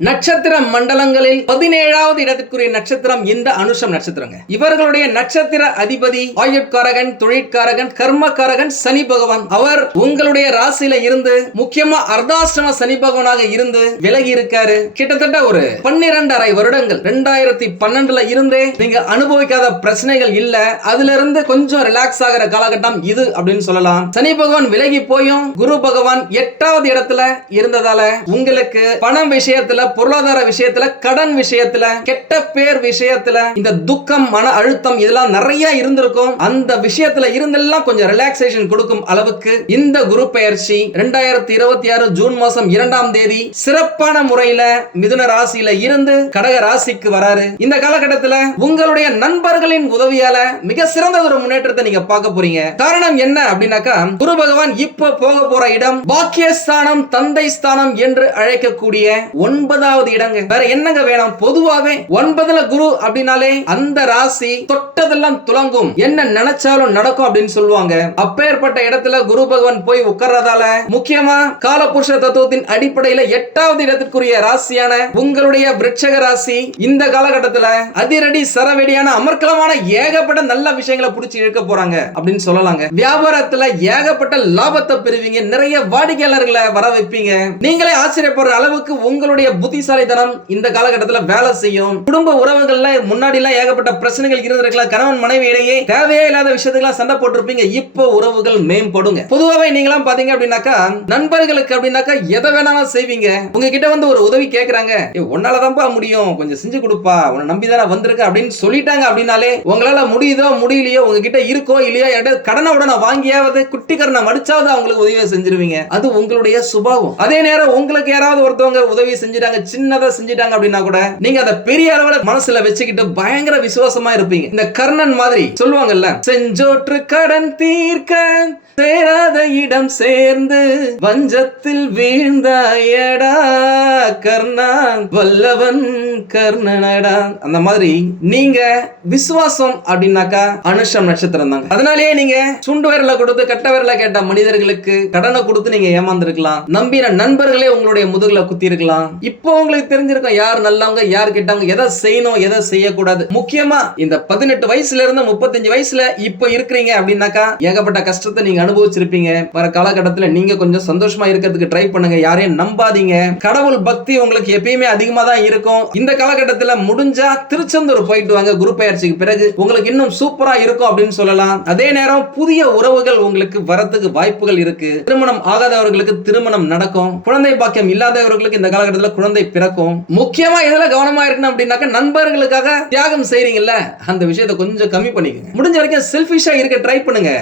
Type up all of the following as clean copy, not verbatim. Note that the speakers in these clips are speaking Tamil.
நட்சத்திர மண்டலங்களில் 17வது இடத்திற்குரிய நட்சத்திரம் இந்த அனுஷம் நட்சத்திரங்க. இவர்களுடைய நட்சத்திர அதிபதி ஆயுட்காரகன், தொழிற்காரகன், கர்மக்காரகன் சனி பகவான். அவர் உங்களுடைய ராசியில இருந்து முக்கியமா அர்த்தாஷ்டம சனி பகவானாக இருந்து விலகி இருக்காரு. கிட்டத்தட்ட ஒரு 12.5 வருடங்கள் 2012ல இருந்தே நீங்க அனுபவிக்காத பிரச்சனைகள் இல்ல. அதுல இருந்து கொஞ்சம் ரிலாக்ஸ் ஆகிற காலகட்டம் இது அப்படின்னு சொல்லலாம். சனி பகவான் விலகி போயும் குரு பகவான் 8வது இடத்துல இருந்ததால உங்களுக்கு பணம் விஷயத்துல, பொருளாதார விஷயத்துல, கடன் விஷயத்துல, கெட்ட பேர் விஷயத்துல, இந்த துக்கம், மன அழுத்தம் இதெல்லாம் நிறைய இருந்திருக்கும். அந்த விஷயத்துல இருந்தெல்லாம் கொஞ்சம் ரிலாக்ஸேஷன் கொடுக்கும் அளவுக்கு இந்த குரு பெயர்ச்சி 2026 ஜூன் மாசம் 2ஆம் தேதி சிறப்பான முறையில மிதுன ராசியில இருந்து கடக ராசிக்கு வராரு. இந்த காலகட்டத்தில் உங்களுடைய நண்பர்களின் உதவியால மிக சிறந்த ஒரு முன்னேற்றத்தை நீங்க பார்க்க போறீங்க. காரணம் என்ன அப்படின்னாக்கா, குரு பகவான் இப்ப போக போற இடம் பாக்கியஸ்தானம், தந்தை ஸ்தானம் என்று அழைக்கக்கூடிய 9வது இடங்க. வேற என்னங்க வேணும்? பொதுவாவே 9ல குரு அப்படினாலே அந்த ராசி தொட்டதெல்லாம் துலங்கும், என்ன நினைச்சாலும் நடக்கும் அப்படின்னு சொல்லுவாங்க. அப்பேற்பட்ட இடத்துல குரு பகவான் போய் உட்கார்றதால முக்கியமா காலபுருஷ தத்துவத்தின் அடிப்படையில் 8வது இடத்திற்குரிய ராசியான உங்களுடைய விருட்சக ராசி இந்த காலகட்டத்தில் அதிரடி சரவெடியான அமர்க்கலமான ஏகப்பட்ட நல்ல விஷயங்களை பிடிச்சி இழுக்க போறாங்க அப்படின்னு சொல்லலாங்க. வியாபாரத்துல ஏகப்பட்ட லாபத்தை பெறுவீங்க, நிறைய வாடிக்கையாளர்களை வர வைப்பீங்க. நீங்களே ஆச்சரியப்படுற அளவுக்கு உங்களுடைய புத்திசாலித்தனம் இந்த காலகட்டத்தில் வேலை செய்யும். குடும்ப உறவுகள்ல முன்னாடி எல்லாம் ஏகப்பட்ட பிரச்சனைகள் இருந்திருக்கலாம். கணவன் மனைவி இடையே தேவையே இல்லாத விஷயத்துக்கு சண்டை போட்டிருப்பீங்க. இப்போ உறவுகள் மேம்படுங்க. பொதுவாகவே நீங்களாம் பாத்தீங்க அப்படின்னாக்கா, நண்பர்களுக்கு அப்படின்னாக்கா எதை வேணாலும் செய்வீங்க. உங்ககிட்ட வந்து ஒரு உதவி கேட்கறாங்க, உன்னாலதான்ப்பா முடியும், கொஞ்சம் செஞ்சு கொடுப்பா, உன்னை நம்பிதானே வந்திருக்க அப்படின்னு சொல்லிட்டாங்க அப்படின்னாலே உங்களால முடியுதோ முடியலையோ, உங்ககிட்ட இருக்கோ இல்லையோ, கடனை உடனே வாங்கியாவது குட்டிக்கரனை மடிச்சாவது அவங்களுக்கு உதவி செஞ்சிருவீங்க. அது உங்களுடைய சுபாவம். அதே நேரம் உங்களுக்கு யாராவது ஒருத்தவங்க உதவி செஞ்சிட்டாங்க, சின்னதா செஞ்சிட்டாங்க அப்படின்னா கூட நீங்க அதை பெரிய அளவுல மனசுல வச்சுக்கிட்டு பயங்கர விசுவாசமா இருப்பீங்க. இந்த கர்ணன் மாதிரி சொல்லுவாங்கல்ல, செஞ்சோற்று கடன் தீர்க்க சேராத இடம் சேர்ந்து வஞ்சத்தில் வீழ்ந்தாயடா கர்ணா, வல்லவன் கர்ணனடா. அந்த மாதிரி நீங்க விசுவாசம் அப்படின்னாக்கா அனுஷம் நட்சத்திரம் தாங்க. அதனாலேயே நீங்க சுண்டு விரல கொடுத்து கட்ட விரல கேட்ட மனிதர்களுக்கு கடனை கொடுத்து நீங்க ஏமாந்துருக்கலாம். நம்பின நண்பர்களே உங்களுடைய முதுகுல குத்தி இருக்கலாம். இப்போ உங்களுக்கு தெரிஞ்சிருக்கும் யார் நல்லவங்க யார் கெட்டவங்க, எதை செய்யணும் எதை செய்யக்கூடாது. முக்கியமா இந்த 18 வயசுல இருந்து 35 வயசுல இப்ப இருக்கிறீங்க அப்படின்னாக்கா ஏகப்பட்ட கஷ்டத்தை நீங்க அனுபவிச்சிருப்பீங்க. வர காலகட்டத்தில் நீங்க கொஞ்சம் சந்தோஷமா இருக்கிறதுக்கு ட்ரை பண்ணுங்க. யாரையும் நம்பாதீங்க. கடவுள் பக்தி உங்களுக்கு எப்பயுமே அதிகமா தான் இருக்கும். இந்த காலகட்டத்தில் முடிஞ்சா திருச்செந்தூர் போயிட்டு வாங்க. குரு பெயர்ச்சிக்கு பிறகு உங்களுக்கு இன்னும் சூப்பரா இருக்கும் அப்படின்னு சொல்லலாம். அதே நேரம் புதிய உறவுகள் உங்களுக்கு வரத்துக்கு வாய்ப்புகள் இருக்கு. திருமணம் ஆகாதவர்களுக்கு திருமணம் நடக்கும். குழந்தை பாக்கியம் இல்லாதவர்களுக்கு இந்த காலகட்டத்தில் குழந்தை பிறக்கும். முக்கியமா எதுல கவனமா இருக்கணும் அப்படின்னாக்க, நண்பர்களுக்காக தியாகம் செய்றீங்கல்ல, அந்த விஷயத்தை கொஞ்சம் கம்மி பண்ணிக்கங்க. முடிஞ்ச வரைக்கும் செல்ஃபிஷா இருக்க ட்ரை பண்ணுங்க.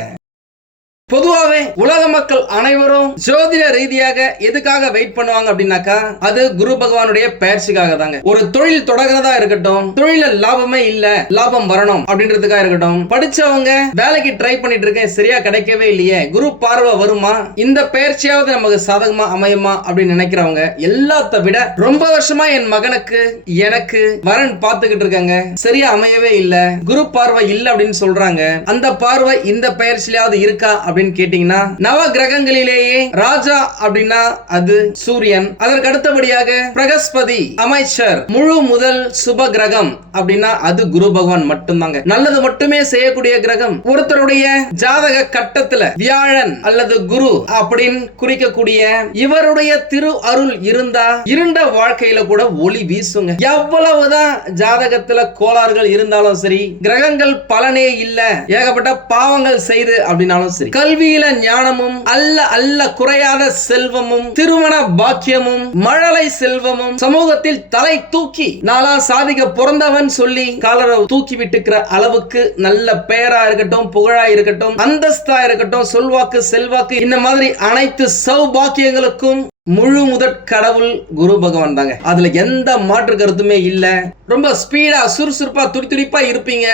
பொதுவாவே உலக மக்கள் அனைவரும் ஜோதிட ரீதியாக எதுக்காக வெயிட் பண்ணுவாங்க அப்படின்னாக்கா, அது குரு பகவானுடைய பெயர்ச்சிக்காக தாங்க. ஒரு தொழில் தொடங்குறதா இருக்கட்டும், தொழில லாபமே இல்ல, லாபம் வரணும் அப்படின்றதுக்காக இருக்கட்டும், படிச்சவங்க வேலைக்கு ட்ரை பண்ணிட்டு இருக்கேன், சரியா கிடைக்கவே இல்லையே, குரு பார்வை வருமா, இந்த பெயர்ச்சியாவது நமக்கு சாதகமா அமையுமா அப்படின்னு நினைக்கிறவங்க, எல்லாத்த விட ரொம்ப வருஷமா என் மகனுக்கு எனக்கு வரன் பார்த்துக்கிட்டு இருக்காங்க, சரியா அமையவே இல்ல, குரு பார்வை இல்ல அப்படின்னு சொல்றாங்க. அந்த பார்வை இந்த பெயர்ச்சியிலாவது இருக்கா அப்படின்னு கேட்டீங்கன்னா, நவ கிரகங்களிலேயே ராஜா அப்படின்னா அது சூரியன், அதற்கு அடுத்தபடியாக பிரகஸ்பதி அமைச்சர், முழு முதல் சுப கிரகம் அப்படின்னா அது குரு பகவான் மட்டும்தாங்க. நல்லது மட்டுமே செய்யக்கூடிய கிரகம். ஒருத்தருடைய ஜாதக கட்டத்துல வியாழன் அல்லது குரு அப்படின்னு குறிக்கக்கூடிய இவருடைய திரு அருள் இருந்தா இருண்ட வாழ்க்கையில கூட ஒளி வீசுங்க. எவ்வளவுதான் ஜாதகத்துல கோளாறுகள் இருந்தாலும் சரி, கிரகங்கள் பலனே இல்ல, ஏகப்பட்ட பாவங்கள் செய்து அப்படின்னாலும் சரி, கல்வியில ஞானமும் அல்ல குறையாத செல்வமும், திருமண பாக்கியமும், மழலை செல்வமும், சமூகத்தில் தலை தூக்கி நாளா சாதிக்க பிறந்தவன் சொல்லி காலரை தூக்கி விட்டுக்கிற அளவுக்கு நல்ல பெயரா இருக்கட்டும், புகழா இருக்கட்டும், அந்தஸ்தா இருக்கட்டும், சொல்வாக்கு செல்வாக்கு, இந்த மாதிரி அனைத்து சௌபாக்கியங்களுக்கும் முழு முதற் கடவுள் குரு பகவான் தாங்க. அதுல எந்த மாற்று கருத்துமே இல்ல. ரொம்ப ஸ்பீடா சுறுசுறுப்பா துடிப்பா இருப்பீங்க.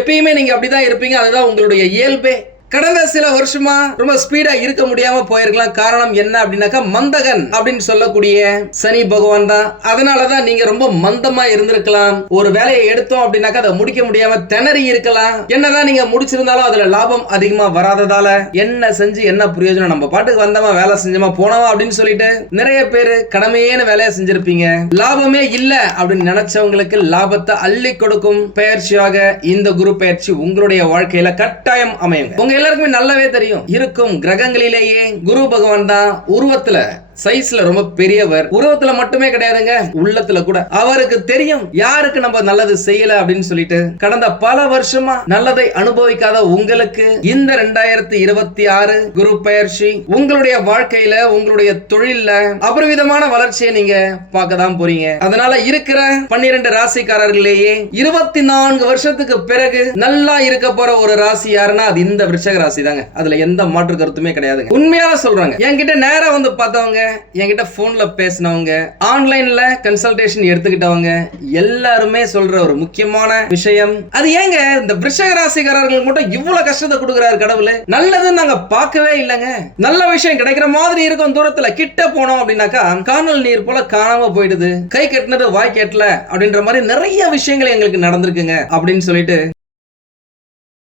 எப்பயுமே நீங்க அப்படிதான் இருப்பீங்க. அதுதான் உங்களுடைய இயல்பே. கடந்த சில வருஷமா ரொம்ப ஸ்பீடா இருக்க முடியாம போயிருக்கலாம். காரணம் என்ன அப்படின்னாக்கா மந்தகன் அப்படின்னு சொல்லக்கூடிய சனி பகவான் தான். அதனாலதான் நீங்க ரொம்ப மந்தமா இருந்திருக்கலாம். ஒரு வேலையை எடுத்தோம் அப்படின்னாக்கா அதை முடிக்க முடியாம திணறி இருக்கலாம். என்னதான் நீங்க முடிச்சிருந்தாலும் அதுல லாபம் அதிகமா வராததால என்ன செஞ்சு என்ன பிரயோஜனம், நம்ம பாட்டுக்கு வந்தோமா வேலை செஞ்சோமா போனோமா அப்படின்னு சொல்லிட்டு நிறைய பேர் கடமையான வேலையை செஞ்சிருப்பீங்க. லாபமே இல்ல அப்படின்னு நினைச்சவங்களுக்கு லாபத்தை அள்ளி கொடுக்கும் பயிற்சியாக இந்த குரு பயிற்சி உங்களுடைய வாழ்க்கையில கட்டாயம் அமையுங்க. உங்க எல்லாருக்குமே நல்லாவே தெரியும், இருக்கும் கிரகங்களிலேயே குரு பகவான் தான் உருவத்துல சைஸ்ல ரொம்ப பெரியவர். உருவத்துல மட்டுமே கிடையாதுங்க, உள்ளத்துல கூட. அவருக்கு தெரியும் யாருக்கு நம்ம நல்லது செய்யல அப்படின்னு சொல்லிட்டு. கடந்த பல வருஷமா நல்லதை அனுபவிக்காத உங்களுக்கு இந்த 2026 குரு பயிற்சி உங்களுடைய வாழ்க்கையில உங்களுடைய தொழில்ல அபரிவிதமான வளர்ச்சியை நீங்க பார்க்க தான் போறீங்க. அதனால இருக்கிற 12 ராசிக்காரர்களேயே 24 வருஷத்துக்கு பிறகு நல்லா இருக்க போற ஒரு ராசி யாருன்னா அது இந்த விருச்சக ராசி தாங்க. அதுல எந்த மாற்று கருத்துமே கிடையாதுங்க. உண்மையால சொல்றாங்க. என்கிட்ட நேரா வந்து பார்த்தவங்க, என்கிட்ட போன்ல பேசினவங்க, ஆன்லைன்ல கன்சல்டேஷன் எடுத்துக்கிட்டவங்க எல்லாருமே சொல்ற ஒரு முக்கியமான விஷயம், அது ஏங்க இந்த விருச்சக ராசிக்காரர்களுக்கு மட்டும் இவ்வளவு கஷ்டத்தை கொடுக்கிறாரு கடவுள்? நல்லது நாங்க பார்க்கவே இல்லைங்க. நல்ல விஷயம் கிடைக்கிற மாதிரி இருக்கும், தூரத்துல கிட்ட போனோம் அப்படின்னாக்கா காணல் நீர் போல காணாம போயிடுது. கை கட்டினது வாய் கட்டல அப்படின்ற மாதிரி நிறைய விஷயங்கள் எங்களுக்கு நடந்திருக்குங்க அப்படின்னு சொல்லிட்டு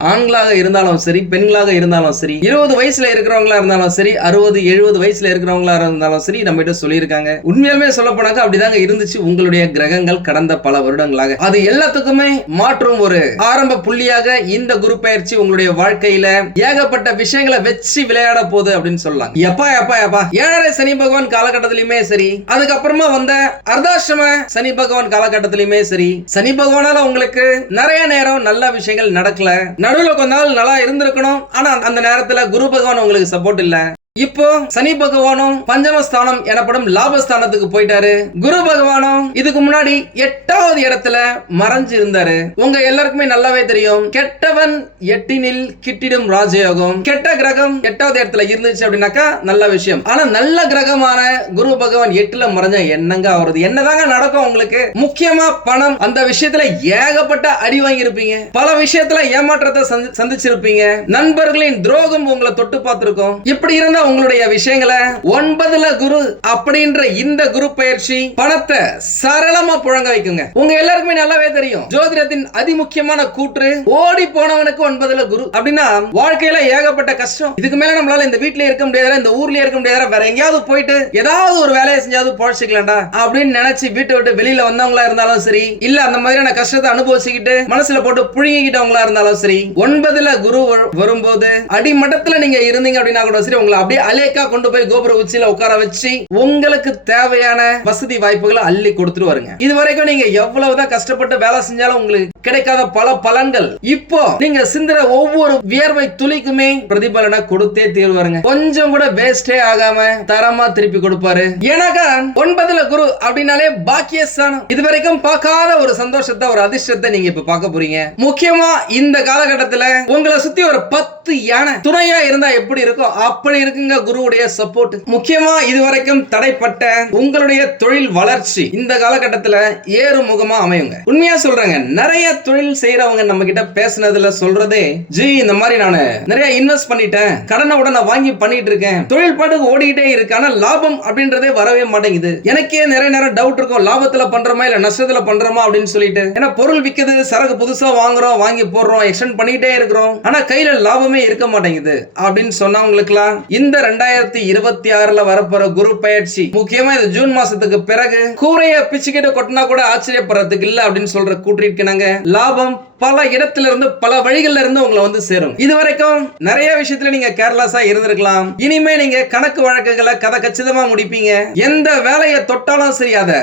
ஆண்களாக இருந்தாலும் சரி, பெண்களாக இருந்தாலும் சரி, 20 வயசுல இருக்கிறவங்களா இருந்தாலும் சரி, 60 70 வயசுல இருக்கிறவங்களா இருந்தாலும் சரி, நம்ம கிட்ட சொல்லியிருக்காங்க. உண்மையாலுமே சொல்ல போனாக்க அப்படிதாங்க இருந்துச்சு உங்களுடைய கிரகங்கள் கடந்த பல வருடங்களாக. அது எல்லாத்துக்குமே மாற்றும் ஒரு ஆரம்ப புள்ளியாக இந்த குரு பயிற்சி உங்களுடைய வாழ்க்கையில ஏகப்பட்ட விஷயங்களை வச்சு விளையாட போகுது அப்படின்னு சொல்லலாம். எப்பா எப்பா எப்பா 7.5 சனி பகவான் காலகட்டத்திலுமே சரி, அதுக்கப்புறமா வந்த அர்த்தாஷ்டம சனி பகவான் காலகட்டத்திலுமே சரி, சனி பகவானால உங்களுக்கு நிறைய நேரம் நல்ல விஷயங்கள் நடக்கல. நடுவில் கொஞ்ச நாள் நல்லா இருந்திருக்கணும், ஆனா அந்த நேரத்துல குரு பகவான் உங்களுக்கு சப்போர்ட் இல்ல. இப்போ சனி பகவானும் பஞ்சமஸ்தானம் எனப்படும் லாபஸ்தானத்துக்கு போயிட்டாரு. குரு பகவானும் இதுக்கு முன்னாடி 8வது இடத்துல மறைஞ்சு இருந்தாரு. உங்க எல்லாருக்குமே நல்லாவே தெரியும், கெட்டவன் 8னில் கிட்டிடும் ராஜயோகம். கெட்ட கிரகம் 8வது இடத்துல இருந்துச்சு அப்படின்னாக்கா நல்ல விஷயம். ஆனா நல்ல கிரகமான குரு பகவான் 8ல மறைஞ்சா என்னங்க ஆகுறது? என்னதாங்க நடக்கும் உங்களுக்கு? முக்கியமா பணம், அந்த விஷயத்துல ஏகப்பட்ட அடி வாங்கி இருப்பீங்க. பல விஷயத்துல ஏமாற்றத்தை சந்திச்சிருப்பீங்க. நண்பர்களின் துரோகம் உங்களை தொட்டு பார்த்திருக்கும். இப்படி இருந்தா உங்களுடைய விஷயங்களை 9ல குரு அப்படின்ற இந்த குரு பயிற்சி பணத்தை சரளமா புழங்க வைக்குங்க. உங்க எல்லாருக்குமே நல்லாவே தெரியும், ஜோதிடத்தின் அதிமுக்கியமான கூற்று ஓடி போனவனுக்கு 9ல குரு அப்படின்னா வாழ்க்கையில ஏகப்பட்ட கஷ்டம். இதுக்கு மேல நம்மளால இந்த வீட்லயே இருக்க முடியாதா, இந்த ஊர்லயே இருக்க முடியாதா, வேற எங்கேயாவது போயிட்டு ஏதாவது ஒரு வேலையை செஞ்சாவது பொழைச்சிக்கலாம்டா அப்படின்னு நினைச்சு வீட்டை விட்டு வெளியில வந்தவங்களா இருந்தாலும் சரி, இல்ல அந்த மாதிரியான கஷ்டத்தை அனுபவிச்சுக்கிட்டு மனசுல போட்டு புழுங்கிக்கிட்டவங்களா இருந்தாலும் சரி, 9ல குரு வரும்போது அடிமட்டத்துல நீங்க இருந்தீங்க அப்படின்னா கூட சரி, உங்களை அப்படியே அலேக்கா கொண்டு போய் கோபுர உச்சியில உட்கார வச்சு உங்களுக்கு தேவையான வசதி வாய்ப்புகளை அள்ளி கொடுத்துட்டு வருங்க. இது வரைக்கும் நீங்க எவ்வளவுதான் கஷ்டப்பட்டு வேலை செஞ்சாலும் உங்களுக்கு கிடைக்காத பல பலன்கள் இப்போ நீங்க சிந்துற ஒவ்வொரு வியர்வை துளிக்குமே பிரதிபலனை கொடுத்தே தீர்வாருங்க. கொஞ்சம் கூட வேஸ்டே ஆகாம தரமா திருப்பி கொடுப்பாரு. ஏன்னாக்கா 9ல குரு அப்படின்னாலே பாக்கியஸ்தானம். இது வரைக்கும் பார்க்காத ஒரு சந்தோஷத்தை, ஒரு அதிர்ஷ்டத்தை நீங்க இப்ப பார்க்க போறீங்க. முக்கியமா இந்த காலகட்டத்துல உங்களை சுத்தி ஒரு 10 யானை துணையா இருந்தா எப்படி இருக்கும் அப்படி இருக்குங்க குருவுடைய சப்போர்ட். முக்கியமா இதுவரைக்கும் தடைப்பட்ட உங்களுடைய தொழில் வளர்ச்சி இந்த காலகட்டத்துல ஏறுமுகமா அமையுங்க. உண்மையா சொல்றாங்க, நிறைய தொழில் செய்யறவங்க நம்ம கிட்ட பேசினதுல சொல்றதே, ஜி இந்த மாதிரி நான் நிறைய இன்வெஸ்ட் பண்ணிட்டேன், கடனை உடனே வாங்கி பண்ணிட்டு இருக்கேன், தொழில் பாட்டுக்கு ஓடிக்கிட்டே இருக்கு, ஆனா லாபம் அப்படின்றதே வரவே மாட்டேங்குது. எனக்கே நிறைய நேரம் டவுட் இருக்கும், லாபத்துல பண்றோமா இல்ல நஷ்டத்துல பண்றோமா அப்படின்னு சொல்லிட்டு. ஏன்னா பொருள் விக்குது, சரக்கு புதுசா வாங்குறோம், வாங்கி போடுறோம், எக்ஸ்டெண்ட் பண்ணிட்டே இருக்கிறோம், ஆனா கையில லாபமே இருக்க மாட்டேங்குது அப்படின்னு சொன்னவங்களுக்குலாம் இந்த 2026ல வரப்போற குரு பயிற்சி, முக்கியமா இந்த ஜூன் மாசத்துக்கு பிறகு கூரைய பிச்சுக்கிட்டு கொட்டினா கூட ஆச்சரியப்படுறதுக்கு இல்ல அப்படின்னு சொல்ற கூட்டிருக்கீங்க. லாபம் பல இடத்துல இருந்து பல வழிகள்ல இருந்து உங்களை வந்து சேரும். இதுவரைக்கும் நிறைய விஷயத்துல நீங்க கேர்லெஸ்ஸா இருந்திருக்கலாம். இனிமே நீங்க கணக்கு வழக்குகளை கதை கச்சிதமா முடிப்பீங்க. எந்த வேலையை தொட்டாலும் சரி அதை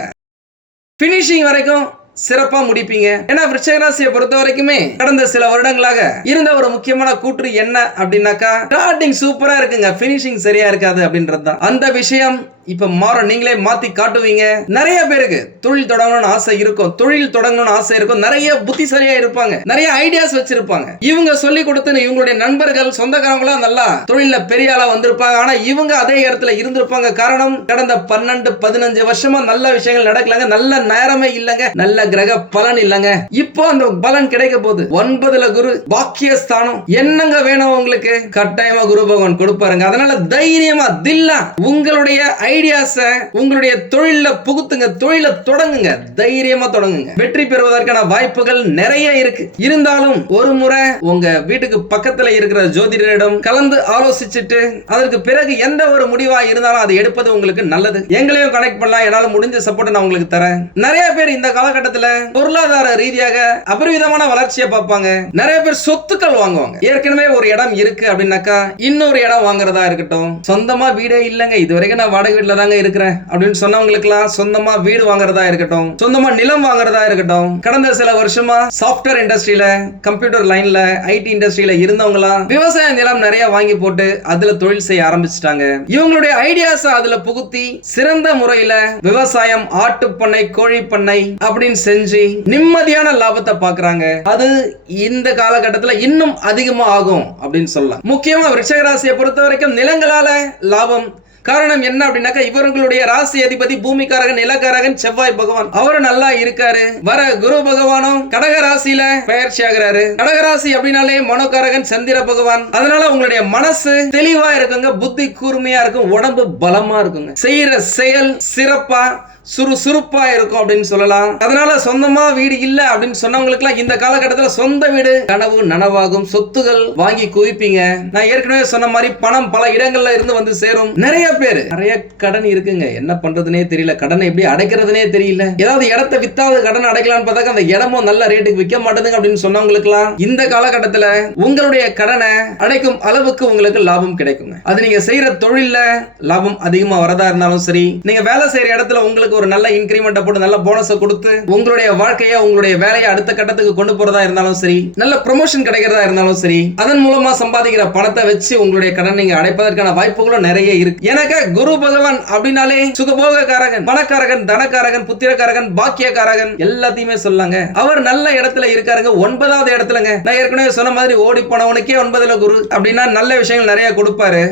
பினிஷிங் வரைக்கும் சிறப்பா முடிப்பீங்க. ஏன்னா விருச்சிக ராசியை பொறுத்த வரைக்குமே கடந்த சில வருடங்களாக இருந்த ஒரு முக்கியமான கூற்று என்ன அப்படின்னாக்கா, ஸ்டார்டிங் சூப்பரா இருக்குங்க, பினிஷிங் சரியா இருக்காது அப்படின்றது தான். அந்த விஷயம் இப்ப மாறும், நீங்களே மாத்தி காட்டுவீங்க. நிறைய பேருக்கு தொழில் தொடங்கணும்னு ஆசை இருக்கும், தொழில் தொடங்கணும்னு ஆசை இருக்கும், நிறைய புத்திசாலியா இருப்பாங்க, நிறைய ஐடியாஸ் வச்சிருப்பாங்க. இவங்க சொல்லி கொடுத்து இவங்களுடைய நண்பர்கள் சொந்தக்காரங்களா நல்லா தொழில பெரிய ஆளா வந்திருப்பாங்க. ஆனா இவங்க அதே இடத்துல இருந்திருப்பாங்க. காரணம், கடந்த 12-15 வருஷமா நல்ல விஷயங்கள் நடக்கலங்க, நல்ல நேரமே இல்லங்க, நல்ல கிரக பலன் இல்லங்க. இப்போ அந்த பலன் கிடைக்க போகுது. 9ல குரு, பாக்கியஸ்தானம். என்னங்க வேணும் உங்களுக்கு? கட்டாயமா குரு பகவான் கொடுப்பாருங்க. அதனால தைரியமா தில்லா உங்களுடைய ஐடியாஸ உங்களுடைய தொழில புகுத்துங்க, தொழில தொடங்குங்க, தைரியமா தொடங்குங்க. வெற்றி பெறுவதற்கான வாய்ப்புகள் நிறைய இருக்கு. இருந்தாலும் ஒரு முறை உங்க வீட்டுக்கு பக்கத்துல இருக்கிற ஜோதிடரிடம் கலந்து ஆலோசிச்சுட்டு அதற்கு பிறகு எந்த ஒரு முடிவா இருந்தாலும் அதை எடுப்பது உங்களுக்கு நல்லது. எங்களையும் கனெக்ட் பண்ணலாம், என்னால முடிஞ்ச சப்போர்ட் நான் உங்களுக்கு தரேன். நிறைய பேர் இந்த காலகட்டத்தில் பொருளாதார ரீதியாக அபரிவிதமான வளர்ச்சியை பார்ப்பாங்க. நிறைய பேர் சொத்துக்கள் வாங்குவாங்க. ஏற்கனவே ஒரு இடம் இருக்கு அப்படின்னாக்கா இன்னொரு இடம் வாங்குறதா இருக்கட்டும், சொந்தமா வீடே இல்லங்க, இது வரைக்கும் நான் வாடகை வீட்டுல தாங்க இருக்கிறேன் அப்படின்னு சொன்னவங்களுக்கு எல்லாம் சொந்தமா வீடு வாங்குறதா இருக்கட்டும், சொந்தமா நிலம் வாங்குறதா இருக்கட்டும். கடந்த சில வருஷமா சாஃப்ட்வேர் இண்டஸ்ட்ரியில, கம்ப்யூட்டர் லைன்ல, ஐடி இண்டஸ்ட்ரியில இருந்தவங்களா விவசாய நிலம் நிறைய வாங்கி போட்டு அதுல தொழில் செய்ய ஆரம்பிச்சிட்டாங்க. இவங்களுடைய ஐடியாஸ் அதுல புகுத்தி சிறந்த முறையில விவசாயம், ஆட்டு பண்ணை, கோழி பண்ணை அப்படின்னு செஞ்சு நிம்மதியான லாபத்தை பாக்குறாங்க. அது இந்த காலகட்டத்தில் இன்னும் அதிகமா ஆகும் அப்படின்னு சொல்லலாம். முக்கியமா விருச்சிக ராசியை பொறுத்த வரைக்கும் நிலங்களால லாபம். காரணம் என்ன அப்படின்னாக்கா, இவர்களுடைய ராசி அதிபதி பூமிக்காரகன், நிலக்காரகன் செவ்வாய் பகவான். அவரு நல்லா இருக்காரு. வர குரு பகவானும் கடக ராசியில பயிற்சி ஆகிறாரு. கடகராசி அப்படின்னாலே மனோகாரகன் சந்திர பகவான். அதனால உங்களுடைய மனசு தெளிவா இருக்குங்க, புத்தி கூர்மையா இருக்கும், உடம்பு பலமா இருக்குங்க, செய்யற செயல் சிறப்பா சுறுசுறுப்பா இருக்கும் அப்படின்னு சொல்லலாம். அதனால சொந்தமா வீடு இல்ல அப்படின்னு சொன்னவங்களுக்கு இந்த காலகட்டத்தில் சொந்த வீடு கனவு நனவாகும், சொத்துகள் வாங்கி குவிப்பீங்க. நான் ஏற்கனவே சொன்ன மாதிரி பணம் பல இடங்கள்ல இருந்து வந்து சேரும். நிறைய பேர் நிறைய கடன் இருக்குங்க, என்ன பண்றதுனே தெரியல, கடனை எப்படி அடைக்கிறதுனே தெரியல. ஏதாவது இடத்தை வித்தாவது கடன் அடைக்கலாம்னு பார்த்தா அந்த இடமும் நல்ல ரேட்டுக்கு விற்க மாட்டேங்குது அப்படின்னு சொன்னவங்களுக்கு இந்த காலகட்டத்தில் உங்களுடைய கடனை அடைக்கும் அளவுக்கு உங்களுக்கு லாபம் கிடைக்குங்க. அது நீங்க செய்யற தொழில லாபம் அதிகமா வரதா இருந்தாலும் சரி, நீங்க வேலை செய்யற இடத்துல உங்களுக்கு ஒரு நல்ல இன்கிரிமெண்ட் போட்டு நல்ல போனஸ் கொடுத்து உங்களுடைய வாழ்க்கையை, உங்களுடைய வேலையை அடுத்த கட்டத்துக்கு கொண்டு போறதா இருந்தாலும் சரி, நல்ல ப்ரமோஷன் கிடைக்கிறதா இருந்தாலும் சரி, அதன் மூலமா சம்பாதிக்கிற பணத்தை வச்சு உங்களுடைய கடன் நீங்க அடைப்பதற்கான வாய்ப்புகளும் நிறைய இருக்கு. எனக்கு குரு பகவான் அப்படின்னாலே சுகபோகக்காரகன், பணக்காரகன், தனக்காரகன், புத்திரக்காரகன், பாக்கியக்காரகன் எல்லாத்தையுமே சொல்லாங்க. அவர் நல்ல இடத்துல இருக்காருங்க, 9வது இடத்துலங்க. நான் ஏற்கனவே சொன்ன மாதிரி ஓடி போனவனுக்கே 9ல குரு அப்படின்னா நல்ல விஷயங்கள் நிறைய கொடுப்பாரு.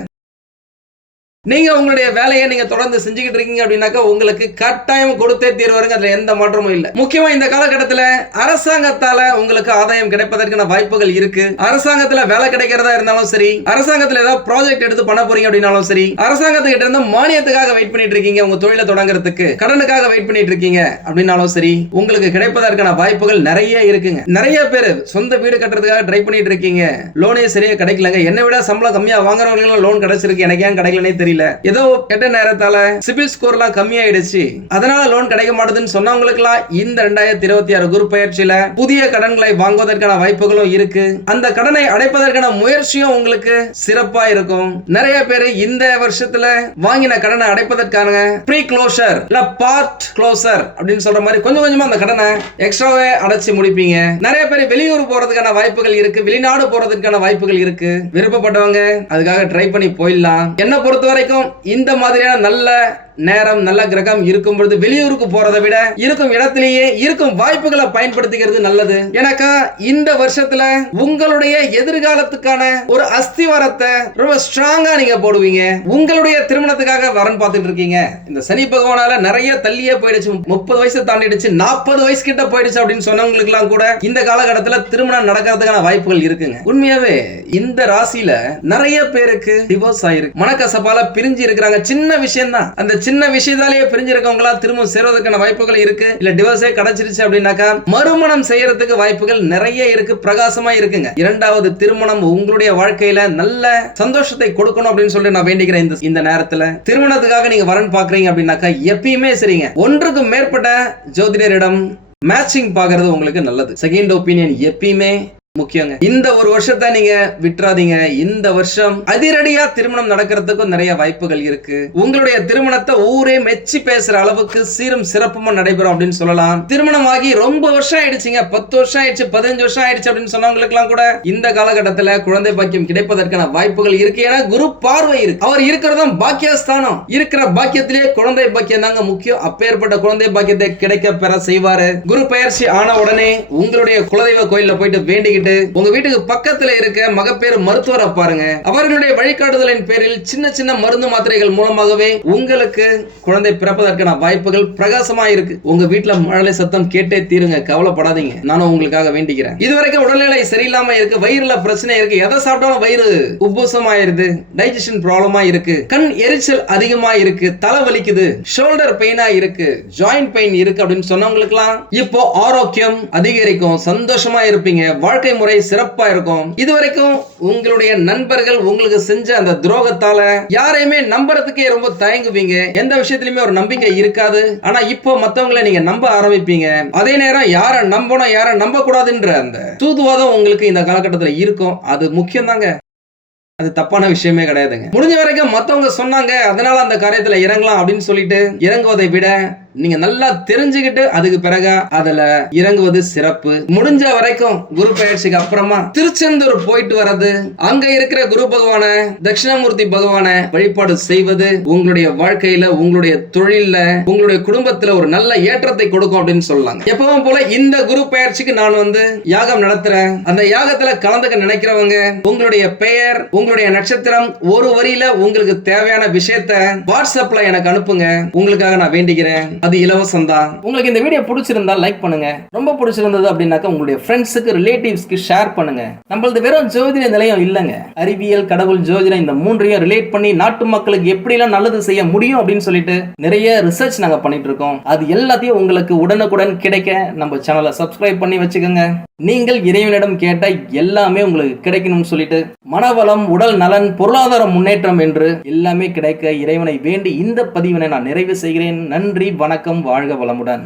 நீங்க உங்களுடைய வேலையை நீங்க தொடர்ந்து செஞ்சுக்கிட்டு இருக்கீங்க அப்படின்னாக்கா உங்களுக்கு கட்டாயம் கொடுத்தே தீர்வாருங்க, அதுல எந்த மாற்றமும் இல்ல. முக்கியமா இந்த காலகட்டத்தில் அரசாங்கத்தால உங்களுக்கு ஆதாயம் கிடைப்பதற்கான வாய்ப்புகள் இருக்கு. அரசாங்கத்துல வேலை கிடைக்கிறதா இருந்தாலும் சரி, அரசாங்கத்துல ஏதாவது ப்ராஜெக்ட் எடுத்து பண்ண போறீங்க அப்படின்னாலும் சரி, அரசாங்கத்துக்கிட்ட இருந்து மானியத்துக்காக வெயிட் பண்ணிட்டு இருக்கீங்க, உங்க தொழிலை தொடங்குறதுக்கு கடனுக்காக வெயிட் பண்ணிட்டு இருக்கீங்க அப்படின்னாலும் சரி, உங்களுக்கு கிடைப்பதற்கான வாய்ப்புகள் நிறைய இருக்குங்க. நிறைய பேர் சொந்த வீடு கட்டுறதுக்காக ட்ரை பண்ணிட்டு இருக்கீங்க, லோனே சரியா கிடைக்கலங்க. என்னை விட சம்பளம் கம்மியா வாங்குறவங்களுக்கு லோன் கிடைச்சிருக்கு, எனக்கு ஏன் கிடைக்கலனே தெரியல, ஏதோ கெட்ட நேரத்தால சிபில் ஸ்கோர்லாம் கம்மியாயிடுச்சு, அதனால லோன் கிடைக்க மாட்டேதுன்னு சொன்னவங்களுக்குலாம் இந்த 2026 குரு பயிற்சியில புதிய கடன்களை வாங்குவதற்கான வாய்ப்புகளும் இருக்கு. அந்த கடனை அடைப்பதற்கான முயற்சியும் உங்களுக்கு சிறப்பா இருக்கும். நிறைய பேர் இந்த வருஷத்துல வாங்கின கடனை அடைப்பதற்கான ப்ரீ க்ளோஷர் இல்ல பார்ட் க்ளோஷர் அப்படின்னு சொல்ற மாதிரி கொஞ்சம் கொஞ்சமா அந்த கடனை எக்ஸ்ட்ராவே அடைச்சு முடிப்பீங்க. நிறைய பேர் வெளியூர் போறதுக்கான வாய்ப்புகள் இருக்கு, வெளிநாடு போறதுக்கான வாய்ப்புகள் இருக்கு. விருப்பப்பட்டவங்க அதுக்காக ட்ரை பண்ணி போயிடலாம். என்ன பொறுத்தவரை இந்த மாதிரியான நல்ல நேரம், நல்ல கிரகம் இருக்கும் பொழுது வெளியூருக்கு போறதை விட இருக்கும் இடத்திலேயே இருக்கும் வாய்ப்புகளை பயன்படுத்திக்கிறது நல்லது. எனக்கா இந்த வருஷத்துல உங்களுடைய எதிர்காலத்துக்கான ஒரு அஸ்திவாரத்தை ரொம்ப ஸ்ட்ராங்கா நீங்க போடுவீங்க. உங்களுடைய திருமணத்துக்காக வரன் பார்த்துட்டு இருக்கீங்க, இந்த சனி பகவானால நிறைய தள்ளியே போயிடுச்சு, 30 வயசு தாண்டிடுச்சு, 40 வயசு கிட்ட போயிடுச்சு அப்படின்னு சொன்னவங்களுக்கு எல்லாம் கூட இந்த காலகட்டத்தில் திருமணம் நடக்கிறதுக்கான வாய்ப்புகள் இருக்குங்க. உண்மையாவே இந்த ராசியில நிறைய பேருக்கு டிவோர்ஸ் ஆயிருக்கு, மனக்கசப்பால பிரிஞ்சு இருக்கிறாங்க. சின்ன விஷயம் தான், அந்த சின்ன விஷயத்தாலேயே பிரிஞ்சிருக்கவங்களா திரும்ப சேருவதற்கான வாய்ப்புகள் இருக்கு. இல்ல டிவோர்ஸே கிடைச்சிருச்சு அப்படின்னாக்கா மறுமணம் செய்யறதுக்கு வாய்ப்புகள் நிறைய இருக்கு, பிரகாசமா இருக்குங்க. இரண்டாவது திருமணம் உங்களுடைய வாழ்க்கையில நல்ல சந்தோஷத்தை கொடுக்கணும் அப்படின்னு சொல்லி நான் வேண்டிக்கிறேன். இந்த நேரத்துல திருமணத்துக்காக நீங்க வரன் பாக்குறீங்க அப்படின்னாக்கா எப்பயுமே சரிங்க, ஒன்றுக்கு மேற்பட்ட ஜோதிடரிடம் மேட்சிங் பாக்குறது உங்களுக்கு நல்லது. செகண்ட் ஒப்பீனியன் எப்பயுமே முக்கியங்க. இந்த ஒரு வருஷத்தை நீங்க விட்டுறாதீங்க. இந்த வருஷம் அதிரடியா திருமணம் நடக்கிறதுக்கும் நிறைய வாய்ப்புகள் இருக்கு. உங்களுடைய திருமணத்தை ஊரே மெச்சி பேசுற அளவுக்கு சீரும் சிறப்புமா நடைபெறும் அப்படின்னு சொல்லலாம். திருமணம் ஆகி ரொம்ப வருஷம் ஆயிடுச்சுங்க, 10 வருஷம் ஆயிடுச்சு, 15 வருஷம் ஆயிடுச்சு அப்படின்னு சொன்னவங்களுக்கு எல்லாம் கூட இந்த காலகட்டத்தில் குழந்தை பாக்கியம் கிடைப்பதற்கான வாய்ப்புகள் இருக்கு. ஏன்னா குரு பார்வை இருக்கு. அவர் இருக்கிறதும் பாக்கியஸ்தானம். இருக்கிற பாக்கியத்திலேயே குழந்தை பாக்கியம் தாங்க முக்கியம். அப்பேற்பட்ட குழந்தை பாக்கியத்தை கிடைக்க பெற செய்வாரு. குரு பெயர்ச்சி ஆன உடனே உங்களுடைய குலதெய்வ கோயில்ல போயிட்டு வேண்டிக்கிட்டு உங்க வீட்டுக்கு பக்கத்துல இருக்க மகப்பேறு மருத்துவரை பாருங்க. அவர்களுடைய வழிகாட்டுதலின் பேரில் சின்ன சின்ன மருந்து மாத்திரைகள் மூலமாகவே உங்களுக்கு குழந்தை பிறப்பதற்கான வாய்ப்புகள் பிரகாசமா இருக்கு. உங்க வீட்டுல மழலை சத்தம் கேட்டே தீருங்க, கவலைப்படாதீங்க. நானும் உங்களுக்காக வேண்டிக்கிறேன். இதுவரைக்கும் உடல்நிலை சரியில்லாம இருக்கு, வயிறுல பிரச்சனை இருக்கு, எதை சாப்பிட்டாலும் வயிறு உப்புசமாயிருது, டைஜஷன் ப்ராப்ளமா இருக்கு, கண் எரிச்சல் அதிகமா இருக்கு, தலை வலிக்குது, ஷோல்டர் பெயினா இருக்கு, ஜாயிண்ட் பெயின் இருக்கு அப்படின்னு சொன்னவங்களுக்குலாம் இப்போ ஆரோக்கியம் அதிகரிக்கும், சந்தோஷமா இருப்பீங்க, வாழ்க்கை முறை சிறப்பா இருக்கும். இதுவரைக்கும் உங்களுடைய நண்பர்கள் உங்களுக்கு செஞ்ச அந்த துரோகத்தால யாரையுமே நம்புறதுக்கே ரொம்ப தயங்குவீங்க. எந்த விஷயத்திலுமே ஒரு நம்பிக்கை இருக்காது. ஆனா இப்போ மத்தவங்களை நீங்க நம்ப ஆரம்பிப்பீங்க. அதே நேரம் யாரை நம்பணும் யாரை நம்ப கூடாதுன்ற அந்த தூதுவாதம் உங்களுக்கு இந்த காலகட்டத்தில் இருக்கும். அது முக்கியம் தாங்க. அது தப்பான விஷயமே கிடையாதுங்க. முடிஞ்ச வரைக்கும் மத்தவங்க சொன்னாங்க அதனால அந்த காரியத்துல இறங்கலாம் அப்படின்னு சொல்லிட்டு இறங்குவதை விட நீங்க நல்லா தெரிஞ்சுக்கிட்டு அதுக்கு பிறகு அதுல இறங்குவது சிறப்பு. முடிஞ்ச வரைக்கும் குரு பயிற்சிக்கு அப்புறமா திருச்செந்தூர் போயிட்டு வர்றது, அங்க இருக்கிற குரு பகவான தட்சிணாமூர்த்தி பகவான வழிபாடு செய்வது உங்களுடைய வாழ்க்கையில, உங்களுடைய தொழில, உங்களுடைய குடும்பத்துல ஒரு நல்ல ஏற்றத்தை கொடுக்கும் அப்படின்னு சொல்லலாங்க. எப்பவும் போல இந்த குரு பயிற்சிக்கு நான் யாகம் நடத்துறேன். அந்த யாகத்துல கலந்துக்க நினைக்கிறவங்க உங்களுடைய பெயர், உங்களுடைய நட்சத்திரம், ஒரு வரியில உங்களுக்கு தேவையான விஷயத்தை வாட்ஸ்அப்ல எனக்கு அனுப்புங்க. உங்களுக்காக நான் வேண்டிக்கிறேன். அது இலவசம் தான். உங்களுக்கு இந்த வீடியோ பிடிச்சிருந்தா லைக் பண்ணுங்க. ரொம்ப பிடிச்சிருந்தது அப்படின்னாக்க உங்களுடைய ஃப்ரெண்ட்ஸுக்கு, ரிலேட்டிவ்ஸ்க்கு ஷேர் பண்ணுங்க. நம்மளது வெறும் ஜோதிட நிலையம் இல்லைங்க. அறிவியல், கடவுள், ஜோதிடம் இந்த மூன்றையும் ரிலேட் பண்ணி நாட்டு மக்களுக்கு எப்படிலாம் நல்லது செய்ய முடியும் அப்படின்னு சொல்லிட்டு நிறைய ரிசர்ச் நாங்க பண்ணிட்டு இருக்கோம். அது எல்லாத்தையும் உங்களுக்கு உடனுக்குடன் கிடைக்க நம்ம சேனலை சப்ஸ்கிரைப் பண்ணி வச்சுக்கோங்க. நீங்கள் இறைவனிடம் கேட்ட எல்லாமே உங்களுக்கு கிடைக்கணும்னு சொல்லிட்டு மனவளம், உடல் நலன், பொருளாதார முன்னேற்றம் என்று எல்லாமே கிடைக்க இறைவனை வேண்டி இந்த பதிவினை நான் நிறைவு செய்கிறேன். நன்றி, வணக்கம், வாழ்க வளமுடன்.